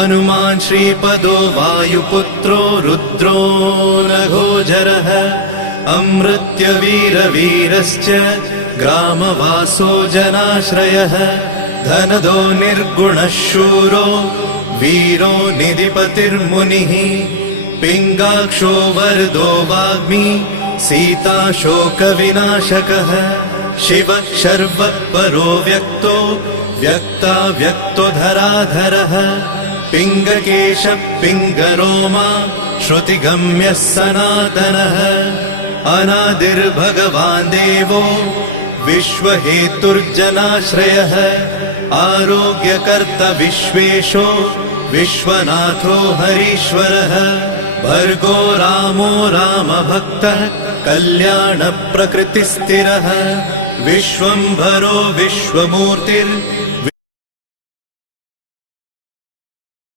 हनुमान् श्रीपदो वायुपुत्रो रुद्रो नघोजरः अमृत्यवीरवीरश्च ग्रामवासो जनाश्रयः धनदो निर्गुणः शूरो वीरो निधिपतिर्मुनिः पिङ्गाक्षो वरदो वाग्मी सीताशोकविनाशकः शिवः शर्वपरो व्यक्तो व्यक्ताव्यक्तो धराधरः पिङ्गकेशः पिङ्गरोमा श्रुतिगम्यः सनातनः अनादिर्भगवान् देवो विश्वहेतुर्जनाश्रयः आरोग्यकर्ता विश्वेशो विश्वनाथो हरीश्वरः भर्गो रामो रामभक्तः कल्याणप्रकृतिस्थिरः विश्वम्भरो विश्वमूर्तिर्